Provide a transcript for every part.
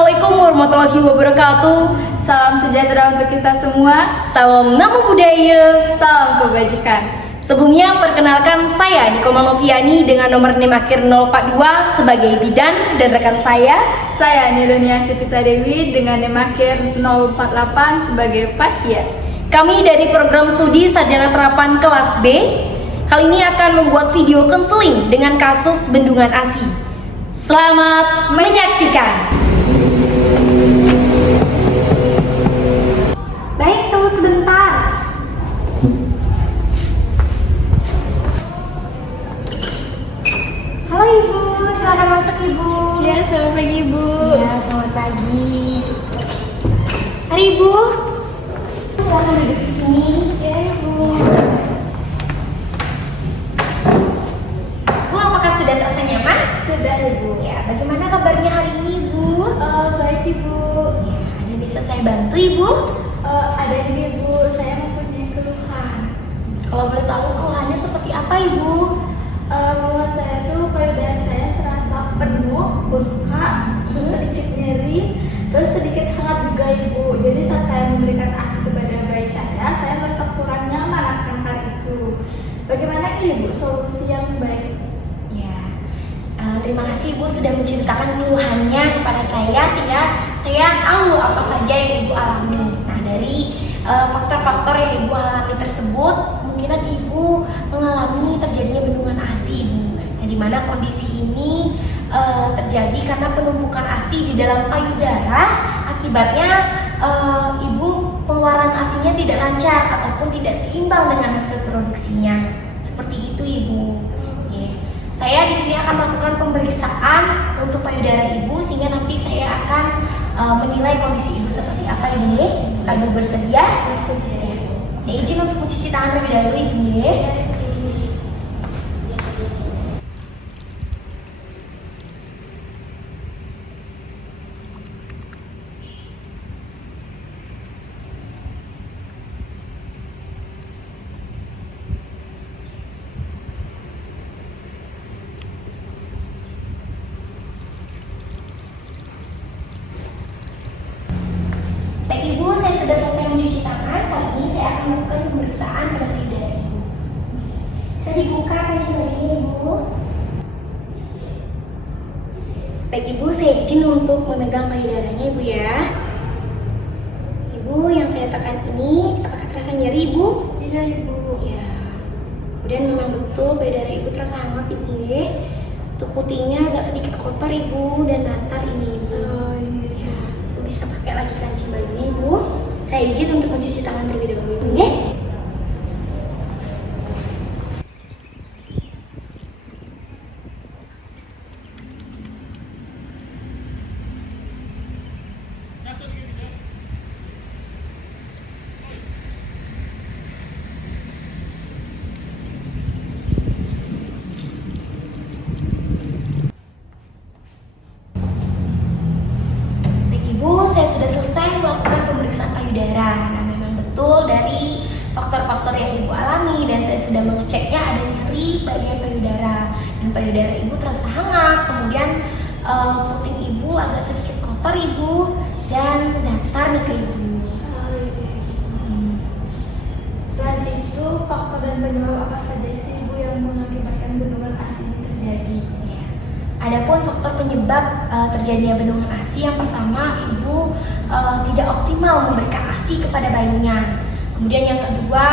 Assalamualaikum warahmatullahi wabarakatuh. Salam sejahtera untuk kita semua. Salam nama budaya. Salam kebajikan. Sebelumnya perkenalkan saya Niko Noviani dengan nomor NIM akhir 042 sebagai bidan dan rekan saya Nilunia Sitita Dewi dengan NIM akhir 048 sebagai pasien. Kami dari program studi Sarjana Terapan kelas B. Kali ini akan membuat video konseling dengan kasus bendungan ASI. Selamat menyaksikan. Baik, tunggu sebentar. Halo Ibu, silakan masuk Ibu. Ya, selamat pagi Ibu. Ya, selamat pagi. Mari Ibu. Silakan duduk di sini. Ya Ibu. Bu, apakah sudah terasa nyaman? Sudah Ibu. Ya, bagaimana kabarnya hari ini Bu? Baik Ibu. Ya, ada bisa saya bantu Ibu? Ada ini Ibu, saya mempunyai keluhan. Kalau boleh tahu keluhannya seperti apa Ibu? Keluhan saya tuh payudara saya terasa penuh, bengkak, terus sedikit nyeri, terus sedikit hangat juga Ibu. Jadi saat saya memberikan ASI kepada bayi saya merasa kurang nyaman akan hal itu. Bagaimana Ibu solusi yang baik? Ya, terima kasih Ibu sudah menceritakan keluhannya kepada saya sehingga saya tahu apa saja yang Ibu alami. Nah, dari faktor-faktor yang Ibu alami tersebut, kemungkinan Ibu mengalami terjadinya bendungan ASI, Bu. Nah, di mana kondisi ini terjadi karena penumpukan ASI di dalam payudara. Akibatnya Ibu pengeluaran ASINya tidak lancar ataupun tidak seimbang dengan hasil produksinya. Seperti itu Ibu. Ya. Saya di sini akan melakukan pemeriksaan untuk payudara Ibu sehingga nanti saya akan menilai kondisi Ibu seperti apa Ibu. Apakah Ibu bersedia? Bersedia. Saya izin untuk mencuci tangan terlebih dahulu Ibu. Baik Ibu, saya sudah selesai mencuci tangan. Kali ini saya akan melakukan pemeriksaan pada payudara Ibu. Bisa dibuka kancing bajunya Ibu. Baik Ibu, saya izin untuk memegang payudaranya Ibu ya. Ibu, yang saya tekan ini apakah terasa nyeri Ibu? Iya Ibu. Ya. Kemudian memang betul payudara Ibu terasa hangat Ibu ya. Untuk putihnya agak sedikit kotor Ibu dan datar ini Ibu. Oh iya. Ya, Ibu bisa pakai lagi kancing bajunya Ibu. Saya izin untuk mencuci tangan terlebih dahulu Ibu ya. Baik Ibu, saya sudah selesai melakukan pemeriksaan payudara. Nah, memang betul dari faktor-faktor yang Ibu alami dan saya sudah mengeceknya ada nyeri bagian payudara dan payudara Ibu terasa hangat. Kemudian puting Ibu agak sedikit kotor Ibu dan datar nih ke Ibu. Oh iya. Selain itu, faktor dan penyebab apa saja sih Ibu yang mengakibatkan bendungan ASI ini terjadi? Adapun faktor penyebab terjadinya bendungan ASI, yang pertama Ibu tidak optimal memberikan ASI kepada bayinya. Kemudian yang kedua,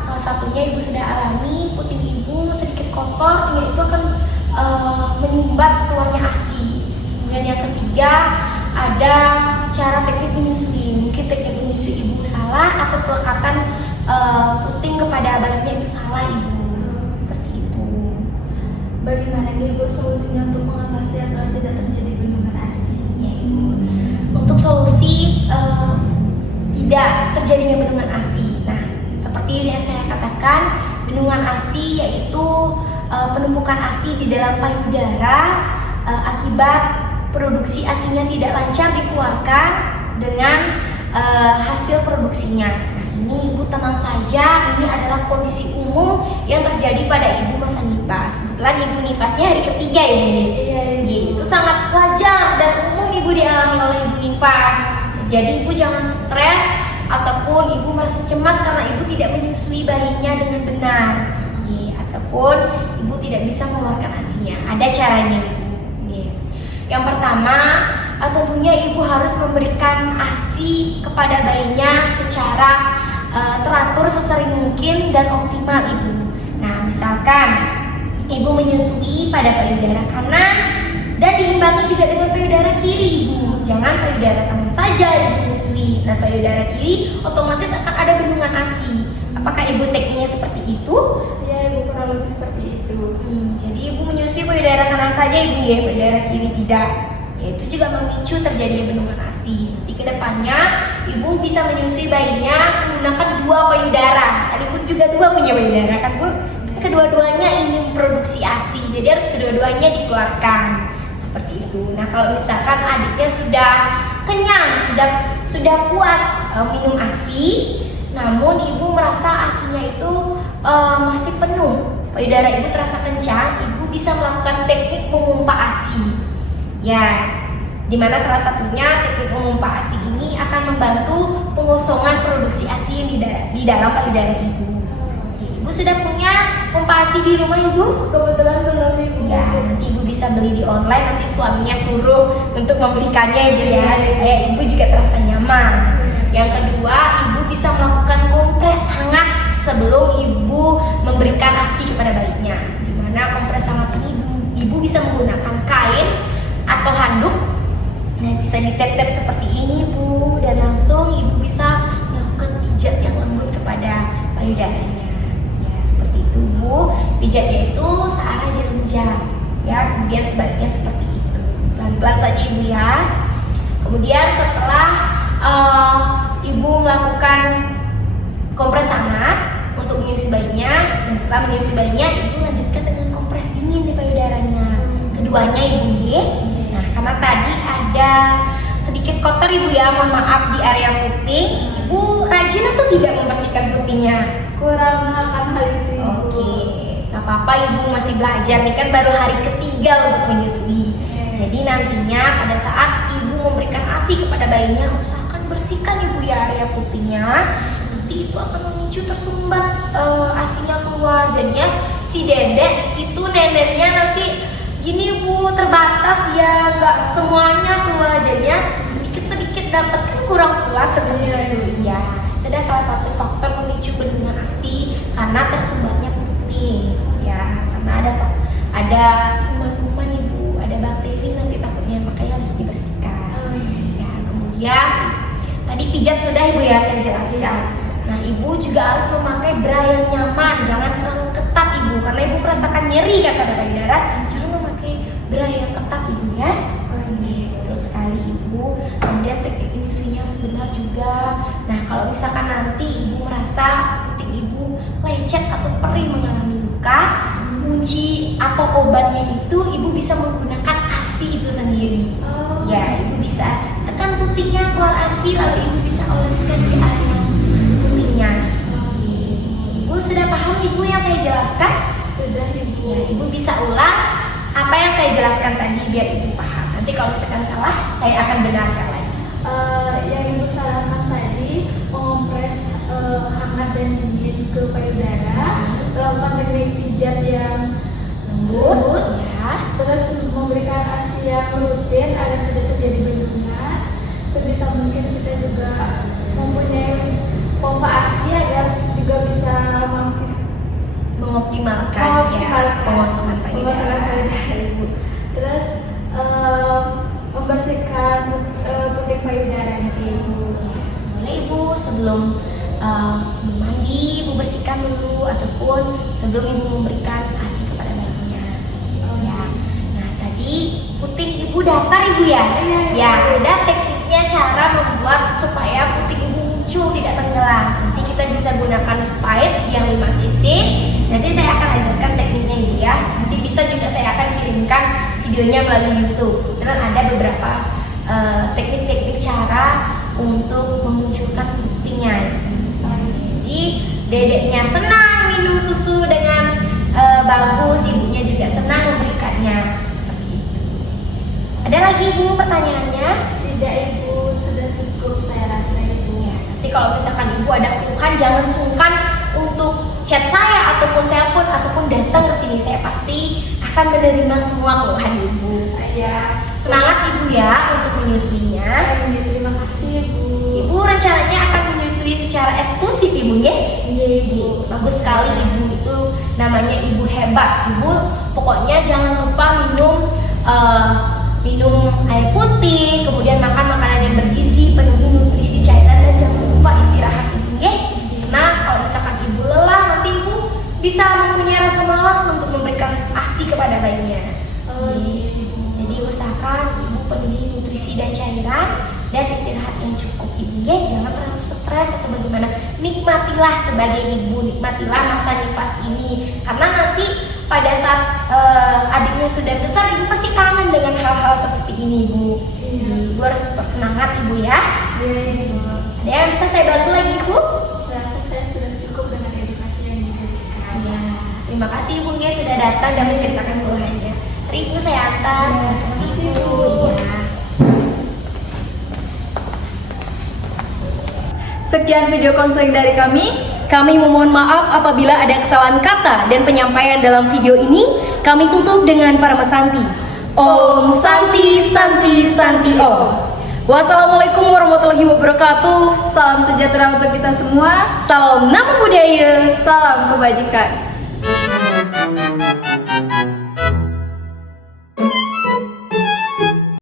salah satunya Ibu sudah alami puting Ibu sedikit kotor sehingga itu akan menyumbat keluarnya ASI. Kemudian yang ketiga, ada cara teknik menyusui. Mungkin teknik menyusui Ibu salah atau pelekatan puting kepada bayinya itu salah Ibu. Seperti itu. Bagaimana Ibu solusinya untuk mengatasi agar tidak terjadi bendungan ASI? Ya, Ibu. Untuk solusi tidak terjadinya bendungan ASI. Nah, seperti yang saya katakan, bendungan ASI yaitu penumpukan ASI di dalam payudara akibat produksi ASINya tidak lancar dikeluarkan dengan hasil produksinya. Nah, ini Ibu tenang saja, ini adalah kondisi umum yang terjadi pada Ibu masa nifas. Kebetulan Ibu nifasnya hari ketiga ya Ibu. Iya, Itu sangat wajar dan umum umum ibu dialami oleh ibu nifas. Jadi ibu jangan stres ataupun ibu merasa cemas karena ibu tidak menyusui bayinya dengan benar, ataupun ibu tidak bisa mengeluarkan asinya. Ada caranya ibu. Yang pertama, tentunya ibu harus memberikan asi kepada bayinya secara teratur sesering mungkin dan optimal ibu. Nah, misalkan ibu menyusui pada payudara kanan dan diimbangi juga dengan payudara kiri ibu. Jangan payudara kanan saja ibu menyusui. Nah, payudara kiri otomatis akan ada bendungan ASI. Apakah ibu tekniknya seperti itu? Ya, ibu kurang lebih seperti itu. Jadi ibu menyusui payudara kanan saja ibu ya, payudara kiri tidak. Ya, itu juga memicu terjadinya bendungan ASI. Nanti kedepannya ibu bisa menyusui bayinya menggunakan 2 payudara. Tadi pun juga 2 punya payudara kan bu? Kedua-duanya ingin memproduksi ASI, jadi harus kedua-duanya dikeluarkan seperti itu. Nah, kalau misalkan adiknya sudah kenyang, sudah puas minum ASI, namun ibu merasa ASInya itu masih penuh, payudara ibu terasa kencang, ibu bisa melakukan teknik memompa ASI. Ya, dimana salah satunya teknik memompa ASI ini akan membantu pengosongan produksi ASI di dalam payudara ibu. Ibu sudah punya pompa ASI di rumah ibu? Kebetulan belum ibu. Ya, nanti ibu bisa beli di online, nanti suaminya suruh untuk membelikannya ibu ya, supaya ibu juga terasa nyaman. Yang kedua, ibu bisa melakukan kompres hangat sebelum ibu memberikan ASI kepada bayinya. Dimana kompres hangat ini ibu bisa menggunakan kain atau handuk. Nah, bisa ditep-tep seperti ini bu, dan langsung ibu bisa melakukan pijat yang lembut kepada payudaranya. Ya, seperti itu bu. Pijatnya itu searah jarum jam. Ya, kemudian sebaliknya seperti itu. Pelan-pelan saja ibu ya. Kemudian setelah ibu melakukan kompres hangat untuk menyusui bayinya, dan setelah menyusui bayinya, ibu lanjutkan dengan kompres dingin di payudaranya. Keduanya ibu ya. Nah, karena tadi ada sedikit kotor ibu ya, mohon maaf di area puting. Ibu rajin atau tidak membersihkan putingnya? Kurang akan hal itu ibu. Oke, nggak apa-apa ibu masih belajar nih kan, baru hari ketiga untuk menyusui. Jadi nantinya pada saat ibu memberikan ASI kepada bayinya, usahakan bersihkan ibu ya area putingnya. Nanti itu akan memicu tersumbat ASInya keluar. Jadinya si dedek itu neneknya nanti gini bu, terbatas dia, nggak semuanya keluar, jadinya sedikit-sedikit dapat, kan kurang puas sebenarnya. Ya, itu ada salah satu faktor memicu bendungan ASI karena tersumbatnya puting. Ya, karena ada kuman-kuman ibu, ada bakteri nanti takutnya, makanya harus dibersihkan. Ya, kemudian tadi pijat sudah ibu ya saya jelaskan. Nah, ibu juga harus memakai bra yang nyaman, jangan terlalu ketat ibu, karena ibu merasakan nyeri kan pada payudara. Jangan memakai bra yang ketat ibu ya. Betul sekali ibu. Kemudian teknik menyusuinya harus benar juga. Nah, kalau misalkan nanti ibu merasa puting ibu lecet atau perih mengalami luka, kunci atau obatnya itu ibu bisa menggunakan ASI itu sendiri. Ya, ibu bisa tekan putingnya keluar ASI, lalu ibu bisa oleskan di area putingnya. Ibu sudah paham ibu yang saya jelaskan? Sudah ibu. Ya, ibu bisa ulang apa yang saya jelaskan tadi biar ibu paham. Nanti kalau misalkan salah, saya akan benarkan lagi. Yang ibu sarankan tadi, mengompres hangat dan dingin ke payudara, melakukan teknik pijat yang lembut, ya. terus memberikan ASI yang rutin agar tidak terjadi bendungan. Sebisa mungkin kita juga mempunyai pompa ASI agar juga bisa mengoptimalkan ya pengosongan payudara. ibu. Terus membersihkan puting payudara ibu. Boleh ibu sebelum mandi ibu bersihkan dulu, ataupun sebelum ibu memberikan ASI kepada bayinya. Ya. Nah, tadi puting ibu datar ibu ya. Ya, ada tekniknya cara membuat supaya puting ibu muncul tidak tenggelam. Nanti kita bisa gunakan Sprite yang 5 cc. Nanti saya akan ajarkan tekniknya ibu ya. Nanti bisa juga saya akan kirimkan videonya melalui YouTube. Dan ada beberapa teknik-teknik cara untuk memunculkan putingnya. Jadi dedeknya senang minum susu dengan bagus, ibunya juga senang memberikannya. Seperti itu. Ada lagi Ibu pertanyaannya? Tidak Ibu, sudah cukup saya rasa Ibu. Nanti kalau misalkan Ibu ada keluhan, jangan sungkan untuk chat saya ataupun telepon ataupun datang ke sini. Saya pasti akan menerima semua keluhan Ibu. Ya. Semangat Ibu ya untuk menyusuinya. Terima kasih Ibu. Ibu rencananya akan menyusui secara eksklusif Ibu ya? Iya Ibu. Bagus sekali Ibu, itu namanya Ibu hebat. Ibu pokoknya jangan lupa minum air putih, kemudian makan makanan yang bergizi, penuhi nutrisi cairan, dan jangan lupa istirahat Ibu ya. Karena kalau misalkan Ibu lelah, nanti Ibu bisa mempunyai rasa malas untuk memberikan ASI kepada bayinya. Jadi usahakan Ibu penuhi nutrisi dan cairan dan istirahat yang cukup Ibu ya. Jangan terlalu stres atau bagaimana. Nikmatilah sebagai ibu, nikmatilah masa nifas ini. Karena nanti pada saat adiknya sudah besar, Ibu pasti kangen dengan hal-hal seperti ini Ibu. Ibu harus tetap semangat Ibu ya. Iya Ibu. Ada yang bisa saya bantu lagi Ibu? Saya rasa saya sudah cukup dengan edukasi yang diberikan. Ya, terima kasih Ibu ya sudah datang dan menceritakan keluhannya. Mari Ibu saya antar. Terima kasih Ibu. Ya. Sekian video konseling dari kami. Kami memohon maaf apabila ada kesalahan kata dan penyampaian dalam video ini. Kami tutup dengan Paramasanti. Om Santi Santi Santi Om. Wassalamualaikum warahmatullahi wabarakatuh. Salam sejahtera untuk kita semua. Salam nama budaya. Salam kebajikan.